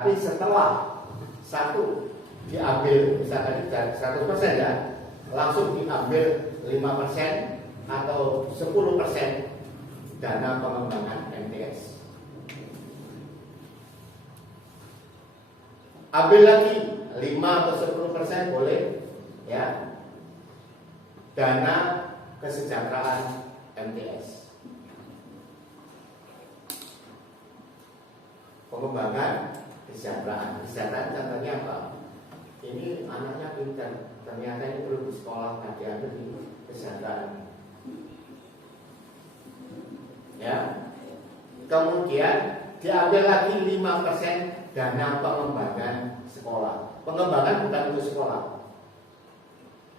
Tapi setelah satu diambil, misalkan 100% ya, langsung diambil 5% atau 10% dana pengembangan MTS. Ambil lagi 5 atau 10% boleh ya, dana kesejahteraan MTS. Pengembangan kesejahteraan contohnya apa? Ini anaknya pintar, ternyata ini perlu di sekolah, nah diambil di kesejahteraan. Ya. Kemudian diambil lagi 5% dana pengembangan sekolah. Pengembangan bukan untuk sekolah.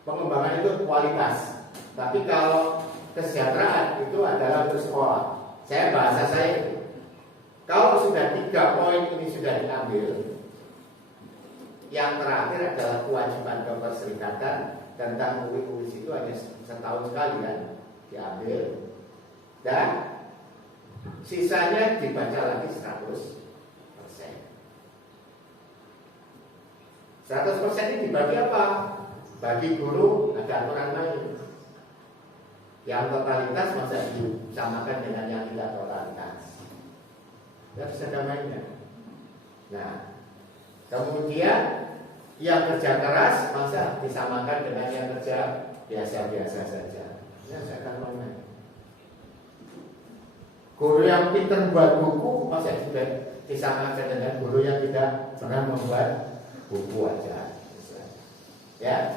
Pengembangan itu kualitas. Tapi kalau kesejahteraan itu adalah untuk sekolah. Bahasa saya kalau sudah 3 poin ini sudah diambil, yang terakhir adalah kewajiban keperserikatan tentang UIS itu hanya setahun sekali kan diambil, dan sisanya dibaca lagi 100%. 100% ini dibagi apa? Bagi guru ada aturan main. Yang totalitas masa disamakan dengan yang tidak totalitas. Ya bisa ada mainnya. Nah, kemudian yang kerja keras masa disamakan dengan yang kerja biasa-biasa saja. Ya saya akan main. Guru yang pintar buat buku masa juga disamakan dengan guru yang tidak pernah membuat buku aja. Ya,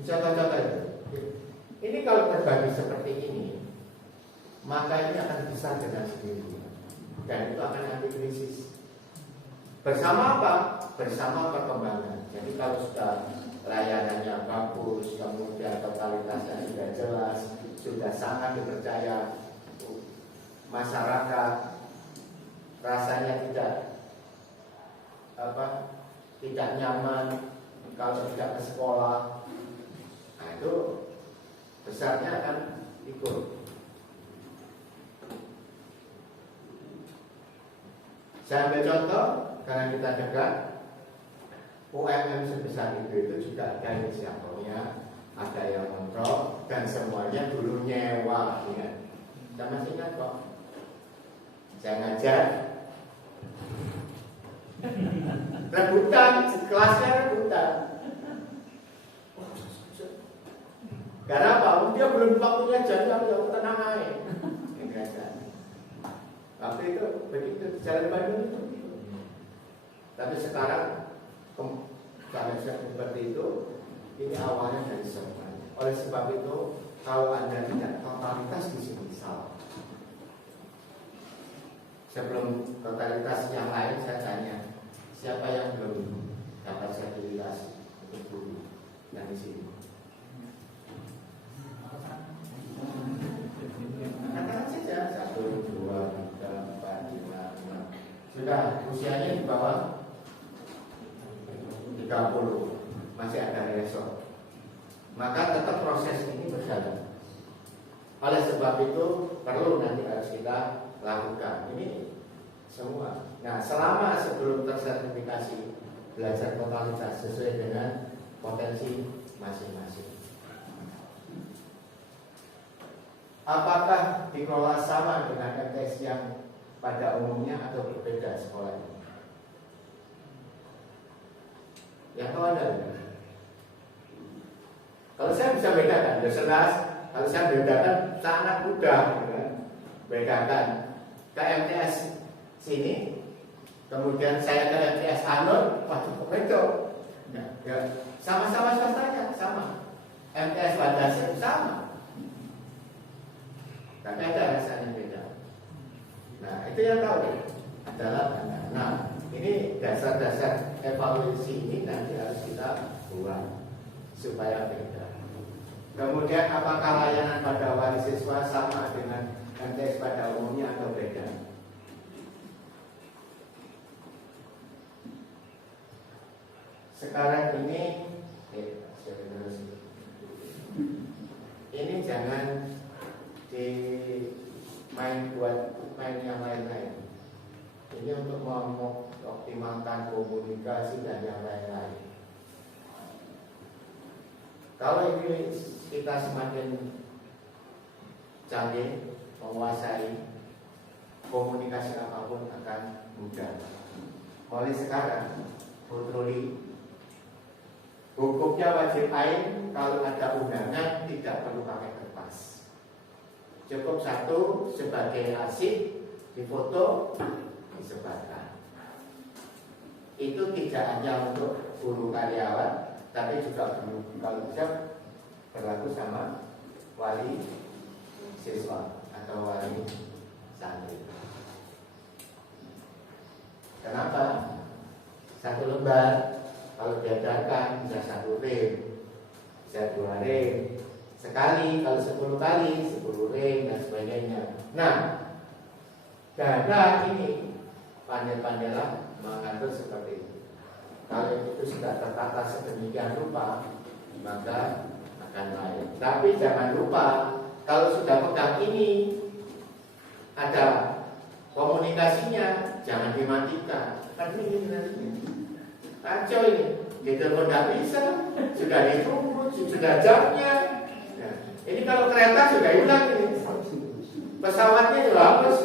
contoh-contoh. Ini kalau berbagi seperti ini, maka ini akan besar dengan sendirinya, dan itu akan anti krisis. Bersama apa? Bersama perkembangan. Jadi kalau sudah layanannya bagus, kemudian totalitasnya sudah jelas, sudah sangat dipercaya masyarakat, rasanya tidak nyaman kalau tidak ke sekolah, nah itu besarnya akan ikut. Saya ambil contoh karena kita dekat, UMM sebesar itu juga ada inisiatornya, ada yang kontrol, dan semuanya dulu nyewa, ya. Saya masih ingat kok. Saya ngajar, rebutan, kelasnya rebutan. Karena apa? Dia belum waktunya jadi, aku tenang aja. Waktu itu begitu Jalan Bandung itu. Tapi sekarang karena seperti itu, ini awalnya dari semuanya. Oleh sebab itu, kalau Anda tidak totalitas di sini salah. Sebelum totalitas yang lain saya tanya, siapa yang belum dapat sertifikasi untuk guru yang di sini? Katakan saja 1, 2, 3, 4, 5, 6. Sudah usianya di bawah 30, masih ada resor. Maka tetap proses ini berjalan. Oleh sebab itu perlu nanti harus kita lakukan ini semua. Nah, selama sebelum tersertifikasi belajar totalitas sesuai dengan potensi masing-masing. Apakah dikelola sama dengan MTS yang pada umumnya atau berbeda sekolah ini? Yang tahu Anda? Kalau saya bisa bedakan, jelas. Kalau saya bedakan sangat mudah, kan? Bedakan ke MTS sini, kemudian saya ke MTS Anur, cukup betul. Nah, ya, sama-sama swastanya, sama. MTS Bandasnya sama. Tapi ada rasanya beda. Nah, itu yang tahu adalah Anda. Nah, ini dasar-dasar evaluasi ini nanti harus kita buat supaya beda. Kemudian apakah layanan pada wali siswa sama dengan MTS pada umumnya atau beda? Sekarang ini jangan dimain buat main yang lain-lain. Ini untuk optimalkan komunikasi dan yang lain-lain. Kalau ini kita semakin canggih, menguasai, komunikasi apapun akan mudah. Mulai sekarang, Putruli, hukumnya wajib ain kalau ada undangan tidak perlu pakai kertas. Cukup satu sebagai arsip, difoto, disebarkan. Itu tidak hanya untuk guru karyawan, tapi juga kalau bisa berlaku sama wali siswa atau wali santri. Kenapa? Satu lembar kalau diajarkan bisa 1 ring, bisa 2 ring, sekali kalau 10 kali 10 ring dan sebagainya. Nah, karena ini pandai-pandailah mengatur seperti itu. Kalau itu sudah tertata sedemikian rupa, maka akan lain. Tapi jangan lupa, kalau sudah pegang ini, ada komunikasinya, jangan dimatikan. Kan ini nanti kacau ini. Ditelepon nggak bisa, sudah ditunggu, sudah jamnya. Nah, ini kalau kereta sudah hilang ini, pesawatnya sudah hapus.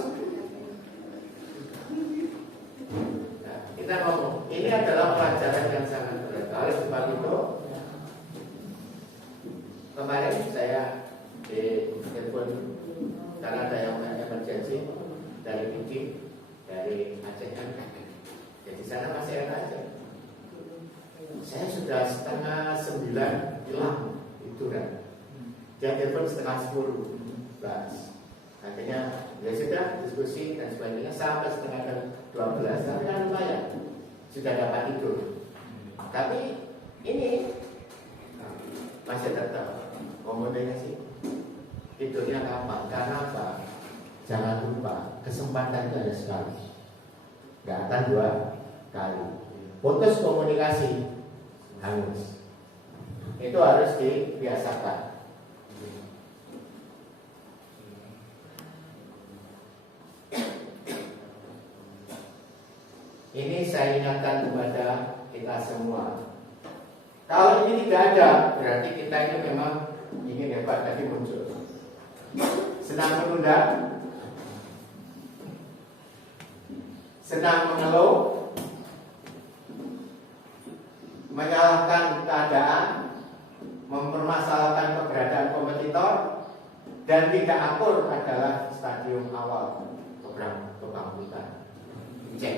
Kita ngomong, ini adalah pelajaran yang sangat berat. Oleh sebab itu, kemarin saya di telepon karena ada yang emergency dari Biki, dari Aceh kan. Jadi sana masih ada aja. Saya sudah 8:30 hilang itu kan. Dia telepon 9:30 bahas. Akhirnya ya sudah diskusi dan sebagainya sampai 11:30. Tapi kan lumayan sudah dapat tidur. Tapi ini masih tetap komunikasi. Tidurnya kapan? Karena apa? Jangan lupa kesempatan itu ada sekali, nggak akan 2 kali. Putus komunikasi hangus. Itu harus dibiasakan. Ini saya ingatkan kepada kita semua. Kalau ini tidak ada, berarti kita ini memang ingin hebat tadi muncul. Senang menunda, senang mengeluh, menyalahkan keadaan, mempermasalahkan keberadaan kompetitor, dan tidak akur adalah stadium awal kebangkitan. Cek.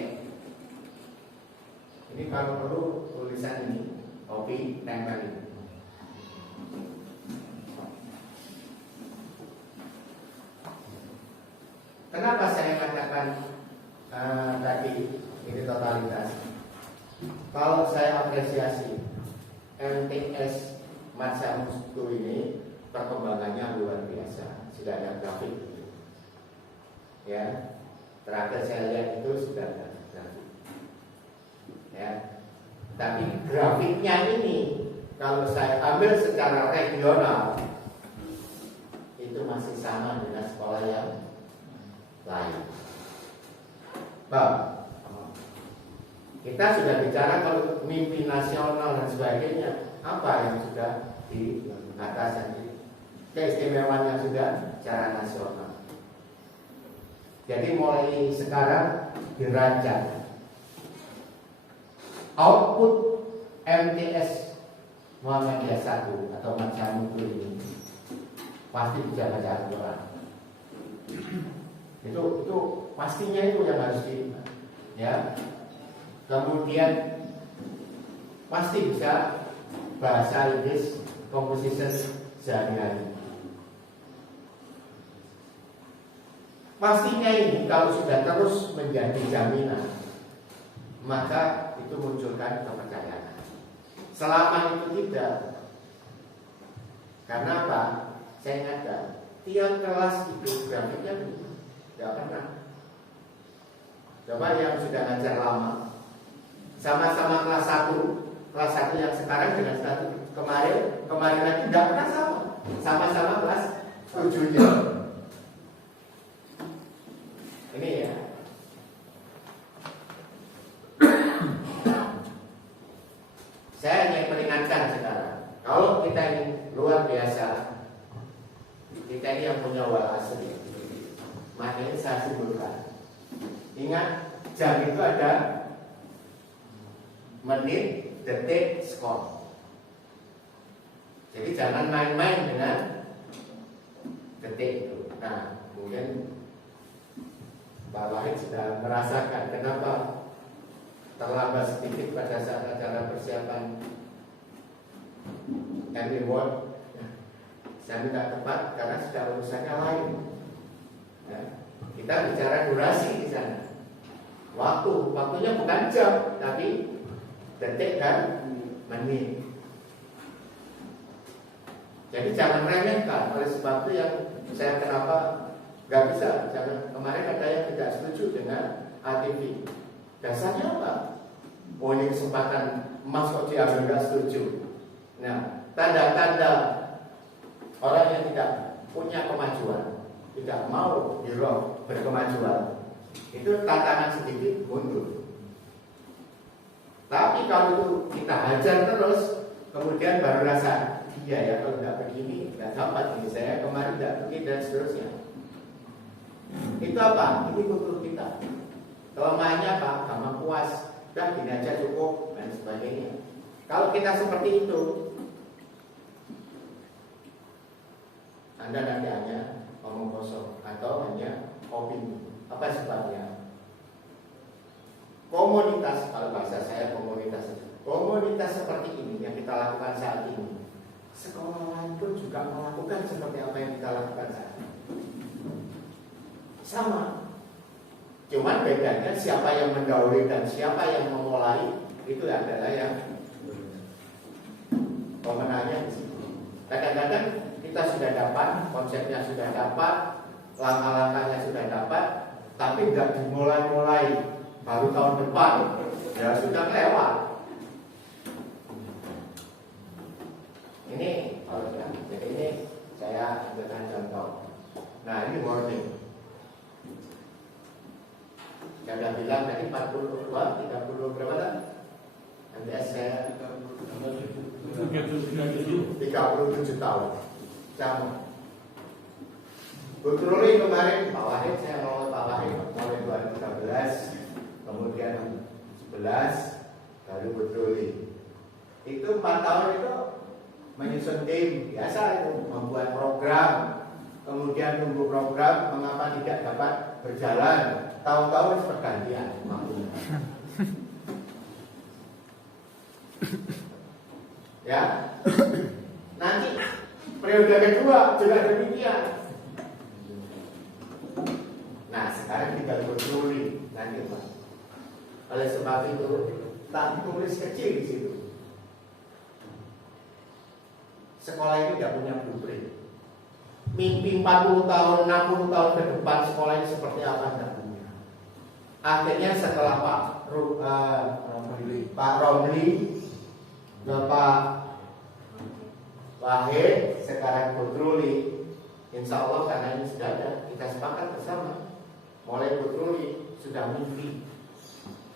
Ini kalau perlu tulisan ini, kopi tempel ini. Kenapa saya katakan tadi ini totalitas? Kalau saya apresiasi MTS Masa Mustu ini perkembangannya luar biasa, sudah ada grafik gitu. Ya, terakhir saya lihat itu sudah ada grafik. Ya, tapi grafiknya ini kalau saya ambil secara regional itu masih sama dengan sekolah yang lain. Bang, kita sudah bicara kalau mimpi nasional dan sebagainya, apa yang sudah di atasan ini? Keistimewaan yang sudah secara nasional. Jadi mulai sekarang dirancang output MTS Muhammadiyah 1 atau macam itu ini pasti bisa baca Al-Quran. Itu pastinya itu yang harus ya. Kemudian pasti bisa bahasa Inggris composition sehari-hari. Pastinya ini kalau sudah terus menjadi jaminan, maka itu munculkan kepercayaan. Selama itu tidak, karena apa? Saya ingatkan, tiap kelas itu grafiknya tidak pernah. Coba yang sudah ngajar lama, sama-sama kelas 1 yang sekarang dengan kemarin lagi tidak pernah sama-sama kelas 7-nya. Ini ya. kita ini luar biasa. Kita ini yang punya walasri. Makanya saya simpulkan. Ingat, jam itu ada menit, detik, skor. Jadi jangan main-main dengan detik itu. Nah, kemudian Pak Wahid sudah merasakan kenapa terlambat sedikit pada saat acara persiapan Henry Ward. Saya minta tepat karena sudah urusannya lain. Ya, kita bicara durasi di sana. Waktunya bukan jam, tapi detik dan menit. Jadi jangan remehkan. Oleh sebab itu yang saya kenapa nggak bisa. Jangan, kemarin ada yang tidak setuju dengan ATV. Dasarnya apa? Oh, ini kesempatan emas kok diambil, nggak setuju. Nah, tanda-tanda orang yang tidak punya kemajuan, tidak mau berkemajuan, itu tantangan sedikit mundur. Tapi kalau itu kita hajar terus, kemudian baru rasa, iya ya kalau nggak begini, nggak dapat ini, saya kemarin nggak begini dan seterusnya. Itu apa? Ini kultur kita. Kelemahannya apa? Gampang puas, dan gini aja cukup dan sebagainya. Kalau kita seperti itu, Anda nanti hanya omong kosong atau hanya opini. Apa sebabnya? Komunitas, kalau bahasa saya komunitas seperti ini yang kita lakukan saat ini, sekolah lain pun juga melakukan seperti apa yang kita lakukan saat ini. Sama. Cuman bedanya siapa yang mendahului dan siapa yang memulai, itu adalah yang pemenangnya di situ. Kadang-kadang kita sudah dapat, konsepnya sudah dapat, langkah-langkahnya sudah dapat, tapi nggak dimulai-mulai, baru tahun depan ya sudah lewat. Ini jadi ini saya ambilkan contoh. Nah, ini warning. Saya sudah bilang tadi 42, 30 berapa kan? MTS saya 37 tahun. Sama. Betul kemarin Pak Wahid, saya mau Pak Wahid mulai 2013, kemudian 11, lalu betul. Itu 4 tahun itu menyusun tim, biasa itu membuat program, kemudian tunggu program, mengapa tidak dapat berjalan, tahun-tahun pergantian. Ya, nanti periode kedua juga demikian. Nah, sekarang tinggal bertuli nanti Pak. Oleh sebab itu, tak tulis kecil di situ. Sekolah ini tidak punya blueprint. Mimpi 40 tahun, 60 tahun ke depan sekolah ini seperti apa tidak punya. Akhirnya setelah Pak Romli, Bapak Wahid, sekarang Putruli, insya Allah karena ini sudah ada, kita sepakat bersama. Mulai Putruli sudah mimpi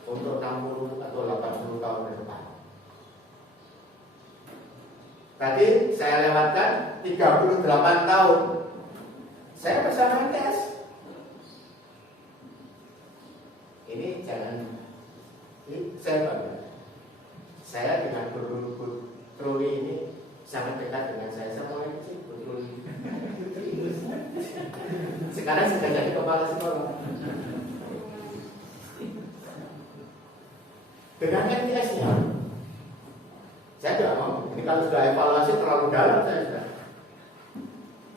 untuk 60 atau 80 tahun ke depan. Tadi saya lewatkan 38 tahun. Saya bersama tes. Ini jangan, ini saya bangga. Saya dengan Putruli ini sangat dekat dengan saya mulai kecil Putruli. Sekarang sudah jadi kepala sekolah. Dengan MTS-nya, saya tidak mau. Ini kalau sudah evaluasi terlalu dalam,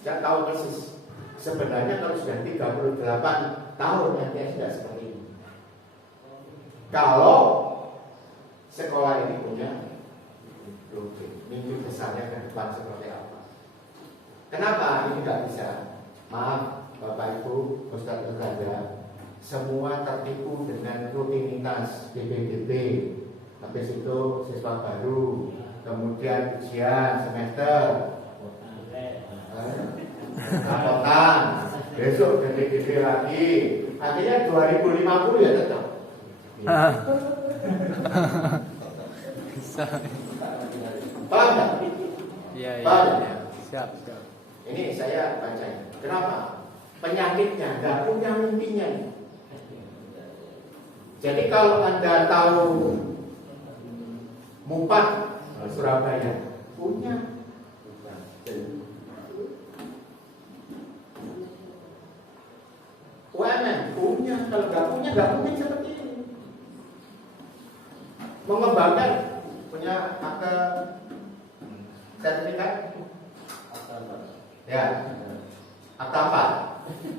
saya tahu persis. Sebenarnya kalau sudah 38 tahun MTS tidak seperti ini. Kalau sekolah ini punya blueprint, mimpi besarnya ke depan seperti apa. Kenapa ini tidak bisa? Maaf Bapak Ibu, Ustaz Ustazah, semua tertipu dengan rutinitas BPDB. Habis itu siswa baru, kemudian ujian semester, rapotan, besok BPDB lagi. Akhirnya 2050 ya tetap. Paham nggak? Iya, iya, Paham? iya. Siap, siap. Ini saya baca. Kenapa? Penyakitnya nggak punya mimpinya. Jadi kalau Anda tahu Mupat Surabaya punya. UMN punya. Kalau nggak punya seperti ini. Mengembangkan punya akte sertifikat. Ya, akta apa?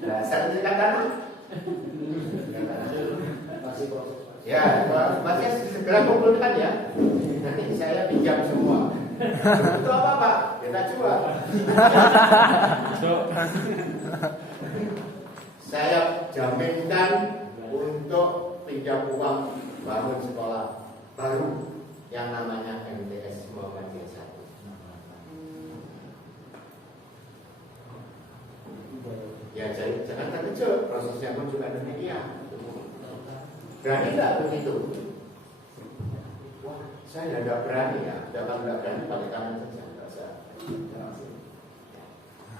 Nah, sertifikat tanah? Ya, masih segera kumpulkan ya. Nanti saya pinjam semua. Itu apa Pak? Kita jual. Saya jaminkan untuk pinjam uang bangun sekolah baru yang namanya MTS Muhammadiyah 1. Ya, jangan terkejut, prosesnya pun juga demikian. Berani nggak begitu? Wah, saya nggak berani ya. Jangan nggak berani pakai tangan saja.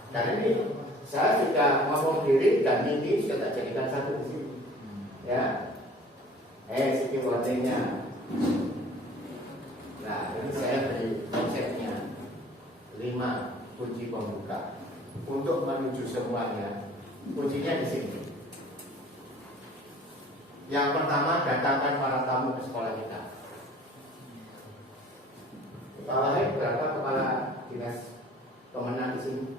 Karena ini saya sudah ngomong diri dan mimpi sudah tak jadikan satu di sini. Ya, siki warnanya. Nah, ini saya beri konsepnya 5 kunci pembuka untuk menuju semuanya. Kuncinya di sini. Yang pertama, datangkan para tamu ke sekolah kita. Berapa kepala dinas pemenang di sini?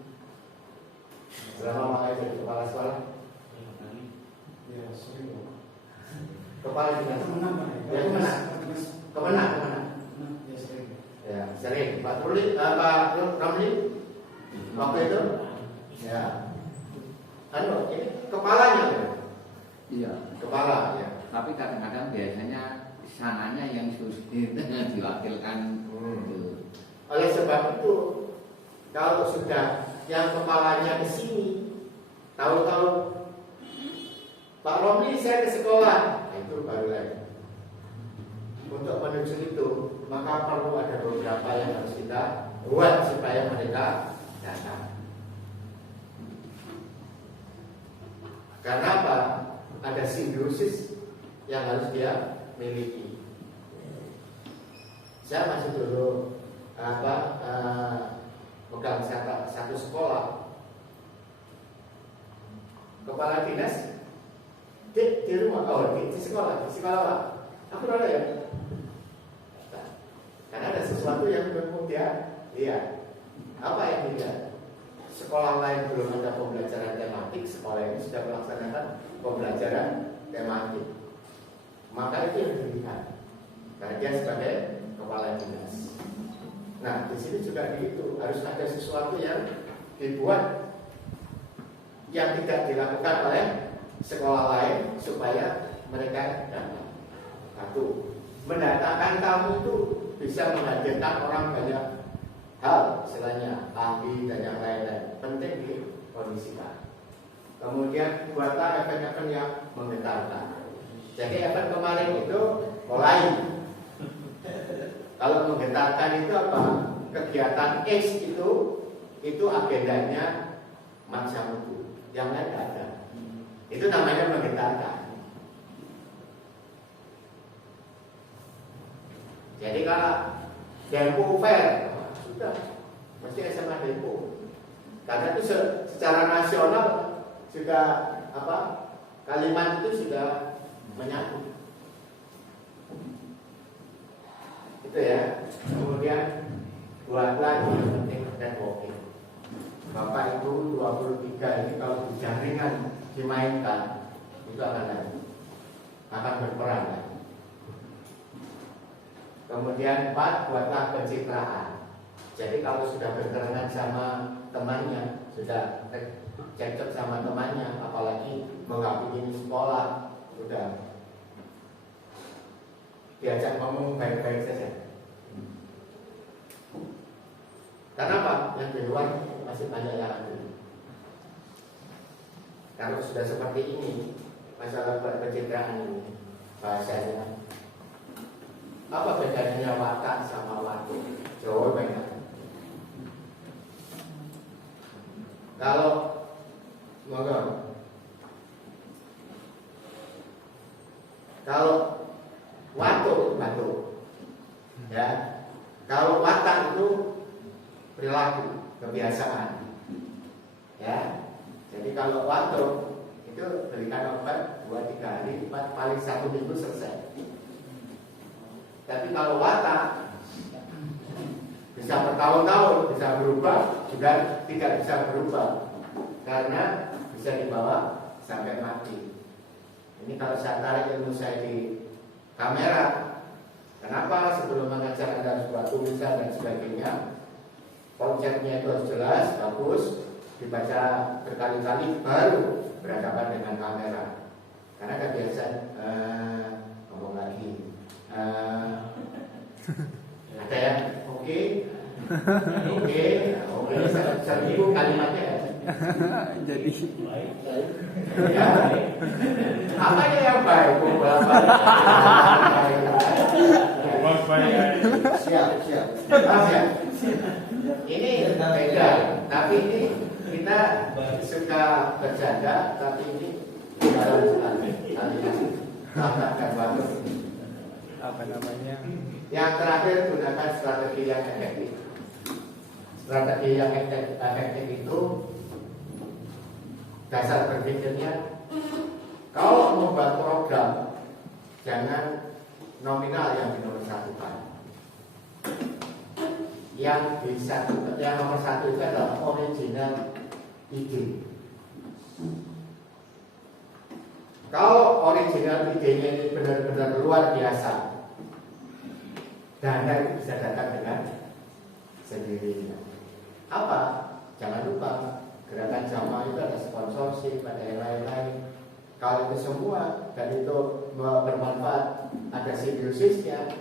Berapa makanya jadi kepala sekolah? Ya, sering. Kepala dinas Kemenang. Ya, kemenang. Ya, sering. Ya, sering. Pak Ramli waktu itu, ya. Ini kepalanya. Iya. Kepala, ya. Tapi kadang-kadang biasanya sananya yang sulit diwakilkan. Oleh sebab itu, kalau sudah yang kepalanya ke sini, tahu-tahu Pak Romli saya ke sekolah, nah, itu baru lagi. Untuk menuju itu, maka perlu ada beberapa yang harus kita buat supaya mereka datang. Karena apa? Ada simbiosis yang harus dia miliki. Saya masih dulu pegang satu sekolah, kepala dinas di rumah, di sekolah Pak. Aku ada ya. Nah, karena ada sesuatu yang belum dia lihat. Apa yang dia? Sekolah lain belum ada pembelajaran tematik, sekolah ini sudah melaksanakan pembelajaran tematik. Maka itu yang dilihat. Karena dia sebagai kepala dinas. Nah, di sini juga itu harus ada sesuatu yang dibuat yang tidak dilakukan oleh sekolah lain supaya mereka datang. Satu, mendatangkan tamu itu bisa menghadirkan orang banyak hal, istilahnya ahli dan yang lain-lain. Penting dikondisikan. Kemudian buatlah event-event yang menggetarkan. Jadi event kemarin itu mulai. Kalau menggetarkan itu apa? Kegiatan X itu agendanya macam itu. Yang lain tidak ada. Itu namanya menggetarkan. Jadi kalau Dempo Fair, sudah mesti SMA Dempo. Karena itu secara nasional sudah Kalimantan itu sudah menyatu. Itu ya. Kemudian buatlah yang penting networking. Bapak Ibu 23 ini kalau jaringan dimainkan itu akan berperan. Kemudian 4, buatlah pencitraan. Jadi kalau sudah berkenalan sama temannya, sudah cekcok sama temannya, apalagi mengabdi di sekolah, sudah diajak ngomong baik-baik saja. Karena apa? Yang di luar masih banyak yang ada. Kalau sudah seperti ini, masalah pencitraan ini, bahasanya apa bedanya watak sama waktu? Jawa banyak. Kalau monggo. Kalau watu, ya. Kalau watak itu perilaku, kebiasaan, ya. Jadi kalau watu itu berikan obat 2-3 hari, 4 paling 1 minggu selesai. Tapi kalau watak bisa bertahun-tahun, bisa berubah, juga tidak bisa berubah karena bisa dibawa sampai mati. Ini kalau saya tarik ilmu saya di kamera, kenapa sebelum mengajar Anda sebuah tulisan dan sebagainya, konsepnya itu harus jelas, bagus, dibaca berkali-kali baru berhadapan dengan kamera. Karena kebiasaan ngomong lagi, ada yang oke, saya bingung kalimatnya. Jadi Ya. Apa yang baik? Siap. Paham ya? Ini beda, tapi ini kita suka bercanda, tapi ini dalam apa namanya? Yang terakhir, gunakan strategi yang efektif. Strategi yang efektif itu dasar berpikirnya, kalau membuat program jangan nominal yang dinomorsatukan. Yang nomor satu itu adalah original ide. Kalau original idenya ini benar-benar luar biasa, dana itu bisa datang dengan sendirinya. Apa? Jangan lupa gerakan jamaah itu ada sponsorship, ada yang lain-lain. Kalau itu semua dan itu bermanfaat, ada simbiosisnya,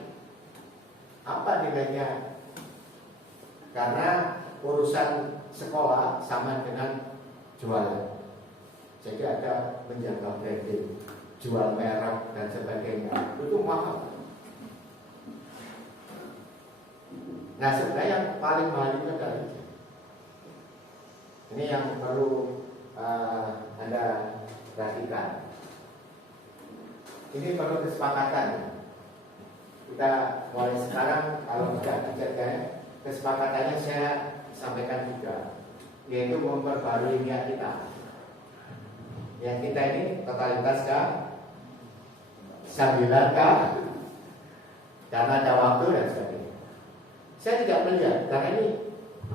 apa nilainya? Karena urusan sekolah sama dengan jualan. Jadi ada menjaga branding, jual merek dan sebagainya, itu mahal. Nah sebenarnya yang paling mahal itu adalah ini yang perlu Anda perhatikan. Ini perlu kesepakatan. Kita mulai sekarang kalau tidak terjaga, kesepakatannya saya sampaikan juga, yaitu memperbarui niat kita. Yang kita ini totalitas kah? Sambilan kah? Karena ada waktu dan sebagainya. Saya tidak melihat karena ini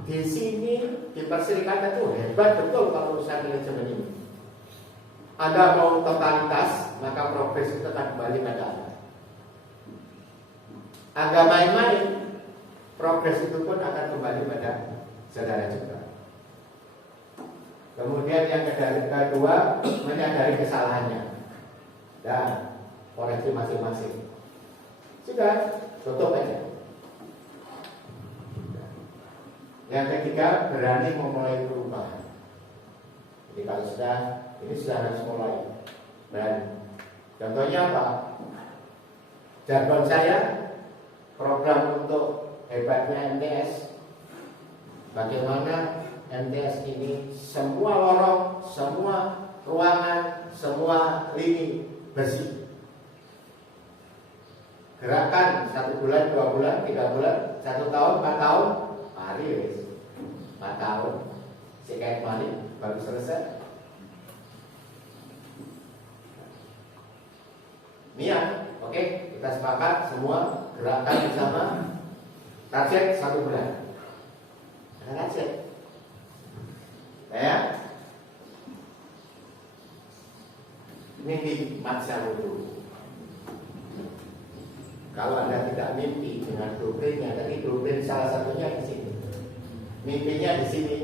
di sini di Perserikatan itu hebat betul kalau urusan manajemen ini. Anda mau totalitas, maka progres itu akan kembali pada Anda. Anda main-main, progres itu pun akan kembali pada saudara juga. Kemudian yang kedua, menyadari kesalahannya dan koreksi masing-masing. Sudah, tutup aja. Yang ketiga, berani memulai perubahan. Jadi kalau ini sudah harus mulai. Dan contohnya apa? Jargon saya, program untuk hebatnya MTS. Bagaimana MTS ini semua lorong, semua ruangan, semua lini bersih. Gerakan 1 bulan, 2 bulan, 3 bulan, 1 tahun, 4 tahun, mari wis. 4 tahun, sekian kali baru selesai. Niat, oke, kita sepakat semua gerakan bersama. Target 1 bulan. Ada target. Ya, mimpi masa lalu. Kalau Anda tidak mimpi dengan doktrinnya, tadi doktrin salah satunya di sini. Mimpinya di sini,